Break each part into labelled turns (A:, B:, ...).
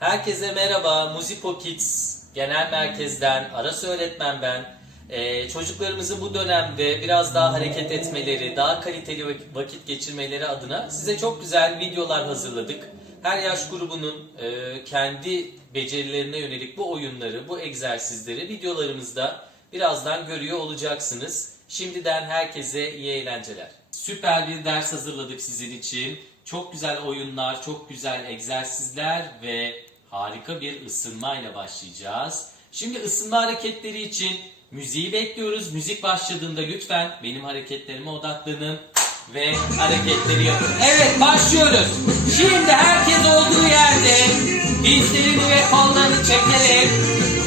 A: Herkese merhaba. Muzipo Kids Genel Merkez'den Aras öğretmen ben. Ee, çocuklarımızın bu dönemde biraz daha hareket etmeleri, daha kaliteli vak- vakit geçirmeleri adına size çok güzel videolar hazırladık. Her yaş grubunun e, kendi becerilerine yönelik bu oyunları, bu egzersizleri videolarımızda birazdan görüyor olacaksınız. Şimdiden herkese iyi eğlenceler. Süper bir ders hazırladık sizin için. Çok güzel oyunlar, çok güzel egzersizler ve harika bir ısınmayla başlayacağız. Şimdi ısınma hareketleri için müziği bekliyoruz. Müzik başladığında lütfen benim hareketlerime odaklanın ve hareketleri yapın. Evet başlıyoruz. Şimdi herkes olduğu yerde dizlerini ve kollarını çekerek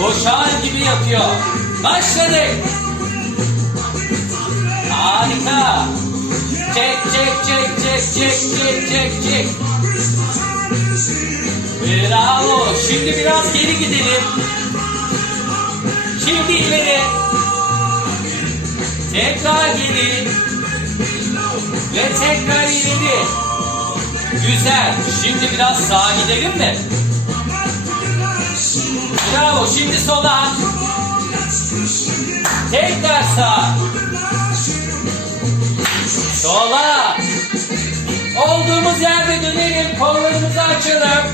A: koşar gibi yapıyor. Başladık. Harika. Çek çek çek çek çek çek çek çek. Bravo. Şimdi biraz geri gidelim. Şimdi ileri. Tekrar geri. Ve tekrar ileri. Güzel. Şimdi biraz sağa gidelim mi? Bravo. Şimdi sola. Tekrar sağa. Sola. Olduğumuz yerde dönelim. Kollarımızı açalım.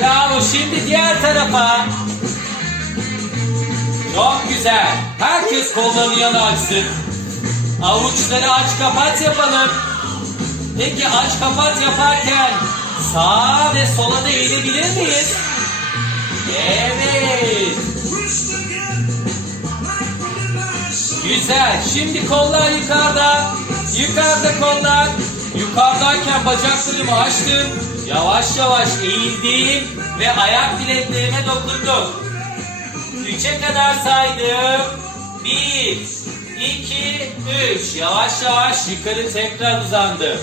A: Bravo. Şimdi diğer tarafa. Çok güzel. Herkes kollarını yana açsın. Avuçları aç kapat yapalım. Peki aç kapat yaparken sağa ve sola da eğilebilir miyiz? Evet. Güzel. Şimdi kollar yukarıda. Yukarıda kollar. Yukarıdayken bacaklarımı açtım. Yavaş yavaş eğildim ve ayak bileklerime dokundum. Üçe kadar saydım. Bir, iki, üç. Yavaş yavaş yukarı tekrar uzandım.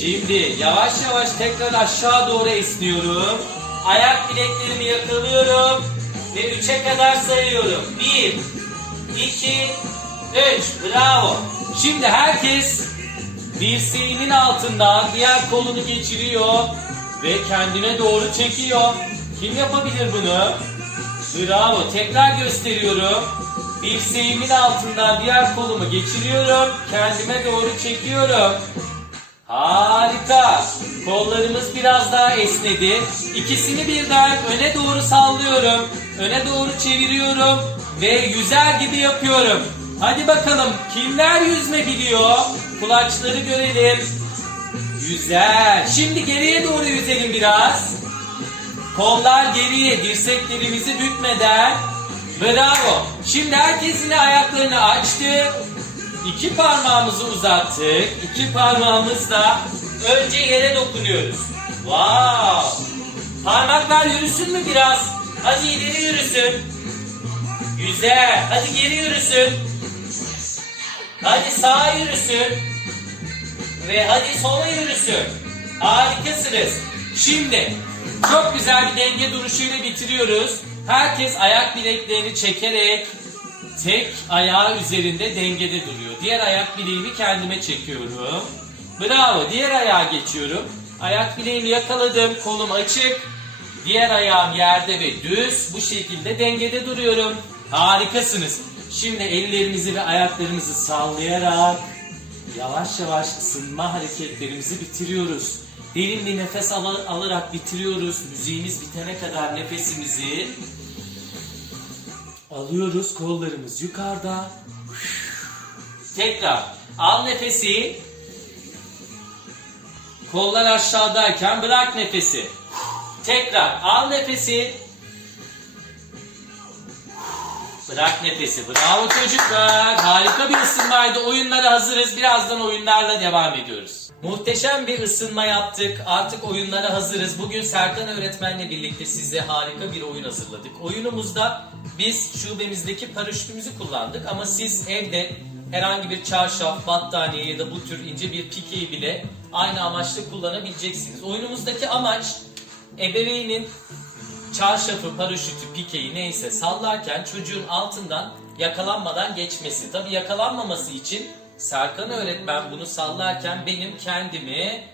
A: Şimdi yavaş yavaş tekrar aşağı doğru esniyorum. Ayak bileklerimi yakalıyorum. Ve üçe kadar sayıyorum. Bir, iki, üç. Bravo. Şimdi herkes dirseğinin altından diğer kolunu geçiriyor. Ve kendine doğru çekiyor. Kim yapabilir bunu? Bravo. Tekrar gösteriyorum. Dirseğimin altından diğer kolumu geçiriyorum. Kendime doğru çekiyorum. Harika. Kollarımız biraz daha esnedi. İkisini birden öne doğru sallıyorum. Öne doğru çeviriyorum. Ve yüzer gibi yapıyorum. Hadi bakalım kimler yüzme biliyor? Kulaçları görelim. Güzel. Şimdi geriye doğru yüzelim biraz. Kollar geriye, dirseklerimizi bükmeden. Bravo. Şimdi herkes ayaklarını açtı. İki parmağımızı uzattık. İki parmağımızla önce yere dokunuyoruz. Wow. Parmaklar yürüsün mü biraz? Hadi ileri yürüsün. Güzel. Hadi geri yürüsün. Hadi sağa yürüsün. Ve hadi sola yürüsün. Harikasınız. Şimdi çok güzel bir denge duruşuyla bitiriyoruz. Herkes ayak bileklerini çekerek tek ayağı üzerinde dengede duruyor. Diğer ayak bileğimi kendime çekiyorum. Bravo. Diğer ayağa geçiyorum. Ayak bileğimi yakaladım. Kolum açık. Diğer ayağım yerde ve düz. Bu şekilde dengede duruyorum. Harikasınız. Şimdi ellerimizi ve ayaklarımızı sallayarak yavaş yavaş ısınma hareketlerimizi bitiriyoruz. Derin bir nefes al- alarak bitiriyoruz. Müziğimiz bitene kadar nefesimizi alıyoruz. Kollarımız yukarıda. Tekrar al nefesi. Kollar aşağıdayken bırak nefesi. Tekrar al nefesi. Bırak nefesi. Bravo çocuklar. Harika bir ısınmaydı. Oyunlara hazırız. Birazdan oyunlarla devam ediyoruz. Muhteşem bir ısınma yaptık. Artık oyunlara hazırız. Bugün Serkan öğretmenle birlikte size harika bir oyun hazırladık. Oyunumuzda biz şubemizdeki paraşütümüzü kullandık ama siz evde herhangi bir çarşaf, battaniye ya da bu tür ince bir pikeyi bile aynı amaçla kullanabileceksiniz. Oyunumuzdaki amaç ebeveynin çarşafı, paraşütü, pikeyi neyse sallarken çocuğun altından yakalanmadan geçmesi. Tabi yakalanmaması için Serkan öğretmen bunu sallarken benim kendimi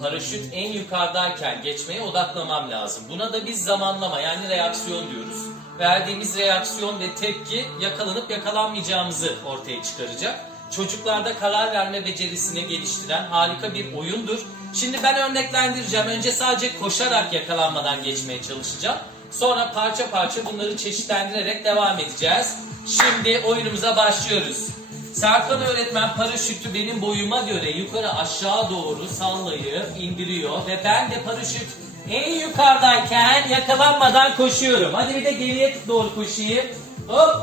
A: paraşüt en yukarıdayken geçmeye odaklamam lazım. Buna da biz zamanlama yani reaksiyon diyoruz. Verdiğimiz reaksiyon ve tepki yakalanıp yakalanmayacağımızı ortaya çıkaracak. Çocuklarda karar verme becerisini geliştiren harika bir oyundur. Şimdi ben örneklendireceğim. Önce sadece koşarak yakalanmadan geçmeye çalışacağım. Sonra parça parça bunları çeşitlendirerek devam edeceğiz. Şimdi oyunumuza başlıyoruz. Serkan öğretmen paraşütü benim boyuma göre yukarı aşağı doğru sallayıp indiriyor ve ben de paraşüt en yukarıdayken yakalanmadan koşuyorum. Hadi bir de geriye doğru koşayım. Hop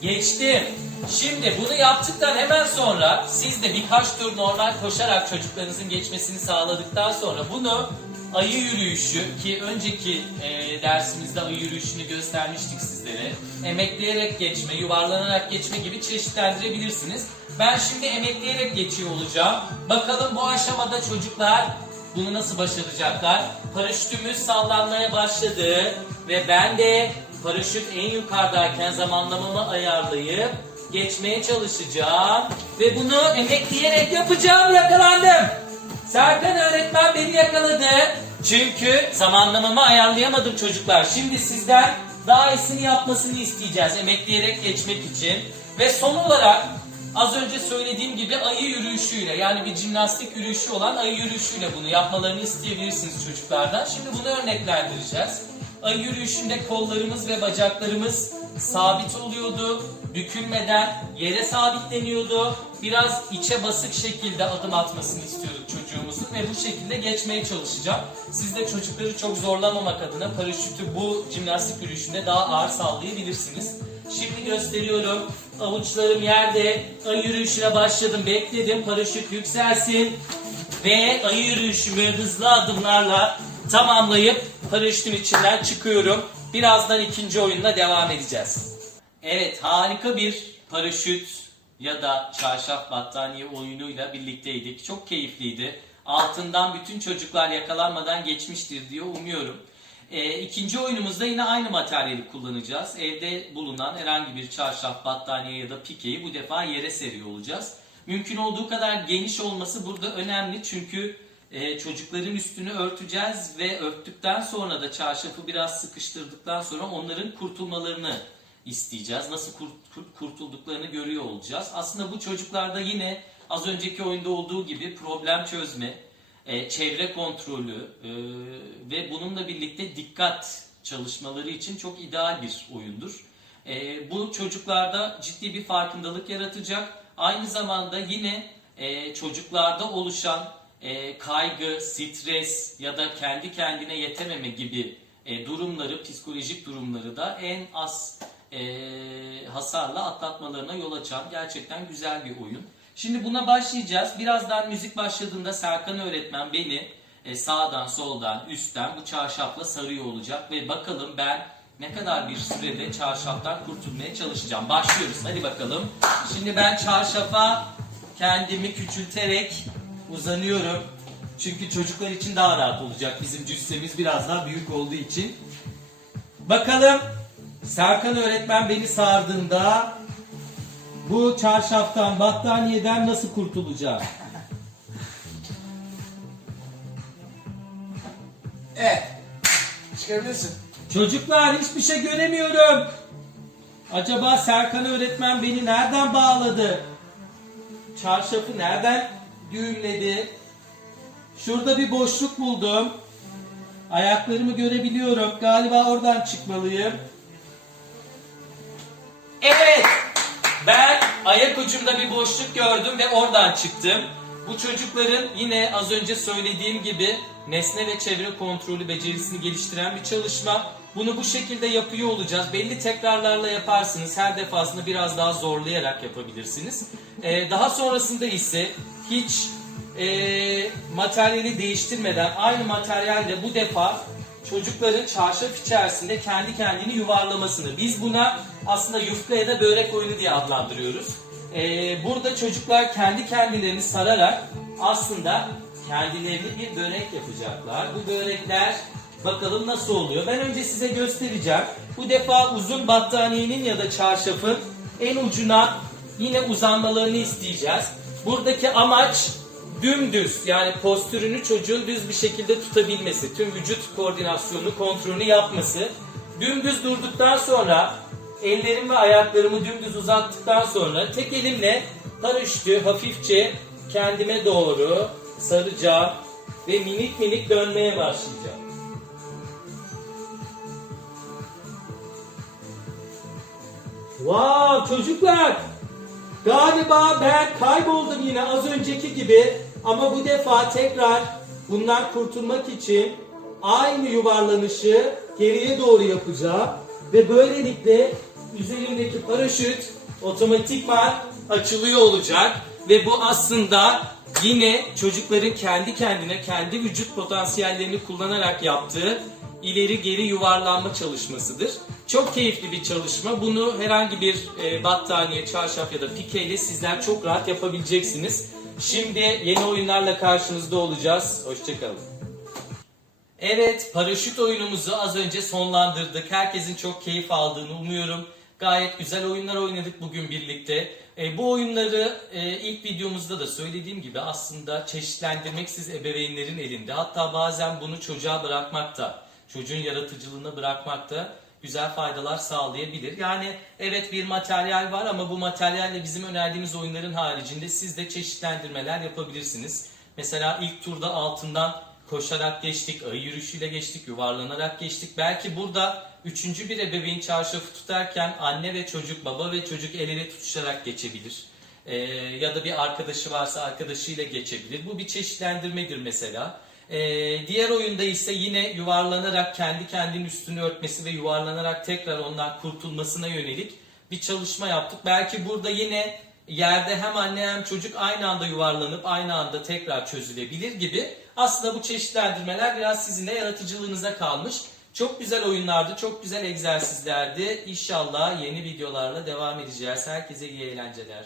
A: geçtim. Şimdi bunu yaptıktan hemen sonra siz de birkaç tur normal koşarak çocuklarınızın geçmesini sağladıktan sonra bunu ayı yürüyüşü ki önceki e, dersimizde ayı yürüyüşünü göstermiştik sizlere. Emekleyerek geçme, yuvarlanarak geçme gibi çeşitlendirebilirsiniz. Ben şimdi emekleyerek geçiyor olacağım. Bakalım bu aşamada çocuklar bunu nasıl başaracaklar? Paraşütümüz sallanmaya başladı ve ben de paraşüt en yukarıdayken zamanlamamı ayarlayıp geçmeye çalışacağım ve bunu emekleyerek yapacağım. Yakalandım. Serkan öğretmen beni yakaladı. Çünkü zamanlamamı ayarlayamadım çocuklar. Şimdi sizden daha iyisini yapmasını isteyeceğiz emekleyerek geçmek için. Ve son olarak az önce söylediğim gibi ayı yürüyüşüyle yani bir jimnastik yürüyüşü olan ayı yürüyüşüyle bunu yapmalarını isteyebilirsiniz çocuklardan. Şimdi bunu örneklendireceğiz. Ayı yürüyüşünde kollarımız ve bacaklarımız sabit oluyordu. Bükülmeden yere sabitleniyordu. Biraz içe basık şekilde adım atmasını istiyorduk çocuğumuzun ve bu şekilde geçmeye çalışacağım. Siz de çocukları çok zorlamamak adına paraşütü bu jimnastik yürüyüşünde daha ağır sallayabilirsiniz. Şimdi gösteriyorum. Avuçlarım yerde. Ayı yürüyüşüne başladım. Bekledim. Paraşüt yükselsin. Ve ayı yürüyüşümü hızlı adımlarla tamamlayıp paraşütün içinden çıkıyorum. Birazdan ikinci oyunla devam edeceğiz. Evet harika bir paraşüt ya da çarşaf battaniye oyunuyla birlikteydik. Çok keyifliydi. Altından bütün çocuklar yakalanmadan geçmiştir diye umuyorum. Ee, ikinci oyunumuzda yine aynı materyali kullanacağız. Evde bulunan herhangi bir çarşaf, battaniye ya da pikeyi bu defa yere seriyor olacağız. Mümkün olduğu kadar geniş olması burada önemli çünkü e, çocukların üstünü örteceğiz ve örttükten sonra da çarşafı biraz sıkıştırdıktan sonra onların kurtulmalarını isteyeceğiz. Nasıl kurt- kurt- kurtulduklarını görüyor olacağız. Aslında bu çocuklarda yine az önceki oyunda olduğu gibi problem çözme, e, çevre kontrolü e, ve bununla birlikte dikkat çalışmaları için çok ideal bir oyundur. E, bu çocuklarda ciddi bir farkındalık yaratacak. Aynı zamanda yine e, çocuklarda oluşan e, kaygı, stres ya da kendi kendine yetememe gibi e, durumları, psikolojik durumları da en az e, hasarla atlatmalarına yol açan gerçekten güzel bir oyun. Şimdi buna başlayacağız. Birazdan müzik başladığında Serkan öğretmen beni e, sağdan, soldan, üstten bu çarşafla sarıyor olacak ve bakalım ben ne kadar bir sürede çarşaftan kurtulmaya çalışacağım. Başlıyoruz. Hadi bakalım. Şimdi ben çarşafa kendimi küçülterek uzanıyorum. Çünkü çocuklar için daha rahat olacak. Bizim cüssemiz biraz daha büyük olduğu için. Bakalım Serkan öğretmen beni sardığında bu çarşaftan, battaniyeden nasıl kurtulacağım?
B: Evet. Çıkarabilirsin.
A: Çocuklar hiçbir şey göremiyorum. Acaba Serkan öğretmen beni nereden bağladı? Çarşafı nereden düğümledi? Şurada bir boşluk buldum. Ayaklarımı görebiliyorum. Galiba oradan çıkmalıyım. Evet. Ben ayak ucumda bir boşluk gördüm ve oradan çıktım. Bu çocukların yine az önce söylediğim gibi nesne ve çevre kontrolü becerisini geliştiren bir çalışma. Bunu bu şekilde yapıyor olacağız. Belli tekrarlarla yaparsınız. Her defasında biraz daha zorlayarak yapabilirsiniz. Ee, daha sonrasında ise hiç e, materyali değiştirmeden aynı materyalle bu defa çocukların çarşaf içerisinde kendi kendini yuvarlamasını. Biz buna aslında yufka ya da börek oyunu diye adlandırıyoruz. Ee, burada çocuklar kendi kendilerini sararak aslında kendilerini bir börek yapacaklar. Bu börekler bakalım nasıl oluyor. Ben önce size göstereceğim. Bu defa uzun battaniyenin ya da çarşafın en ucuna yine uzanmalarını isteyeceğiz. Buradaki amaç dümdüz yani postürünü çocuğun düz bir şekilde tutabilmesi, tüm vücut koordinasyonunu, kontrolünü yapması. Dümdüz durduktan sonra ellerim ve ayaklarımı dümdüz uzattıktan sonra tek elimle paraşütü hafifçe kendime doğru saracağım ve minik minik dönmeye başlayacağım. Wow çocuklar! Galiba ben kayboldum yine az önceki gibi ama bu defa tekrar bundan kurtulmak için aynı yuvarlanışı geriye doğru yapacağım ve böylelikle üzerimdeki paraşüt otomatikman açılıyor olacak ve bu aslında yine çocukların kendi kendine kendi vücut potansiyellerini kullanarak yaptığı ileri geri yuvarlanma çalışmasıdır. Çok keyifli bir çalışma. Bunu herhangi bir e, battaniye, çarşaf ya da pike ile sizler çok rahat yapabileceksiniz. Şimdi yeni oyunlarla karşınızda olacağız. Hoşçakalın. Evet, paraşüt oyunumuzu az önce sonlandırdık. Herkesin çok keyif aldığını umuyorum. Gayet güzel oyunlar oynadık bugün birlikte. E, bu oyunları e, ilk videomuzda da söylediğim gibi aslında çeşitlendirmek siz ebeveynlerin elinde. Hatta bazen bunu çocuğa bırakmak da, çocuğun yaratıcılığına bırakmak da güzel faydalar sağlayabilir. Yani evet bir materyal var ama bu materyalle bizim önerdiğimiz oyunların haricinde siz de çeşitlendirmeler yapabilirsiniz. Mesela ilk turda altından koşarak geçtik, ayı yürüyüşüyle geçtik, yuvarlanarak geçtik. Belki burada üçüncü bir ebeveyn çarşafı tutarken anne ve çocuk, baba ve çocuk el ele tutuşarak geçebilir. Ee, ya da bir arkadaşı varsa arkadaşıyla geçebilir. Bu bir çeşitlendirmedir mesela. Ee, diğer oyunda ise yine yuvarlanarak kendi kendinin üstünü örtmesi ve yuvarlanarak tekrar ondan kurtulmasına yönelik bir çalışma yaptık. Belki burada yine yerde hem anne hem çocuk aynı anda yuvarlanıp aynı anda tekrar çözülebilir gibi. Aslında bu çeşitlendirmeler biraz sizin de yaratıcılığınıza kalmış. Çok güzel oyunlardı, çok güzel egzersizlerdi. İnşallah yeni videolarla devam edeceğiz. Herkese iyi eğlenceler.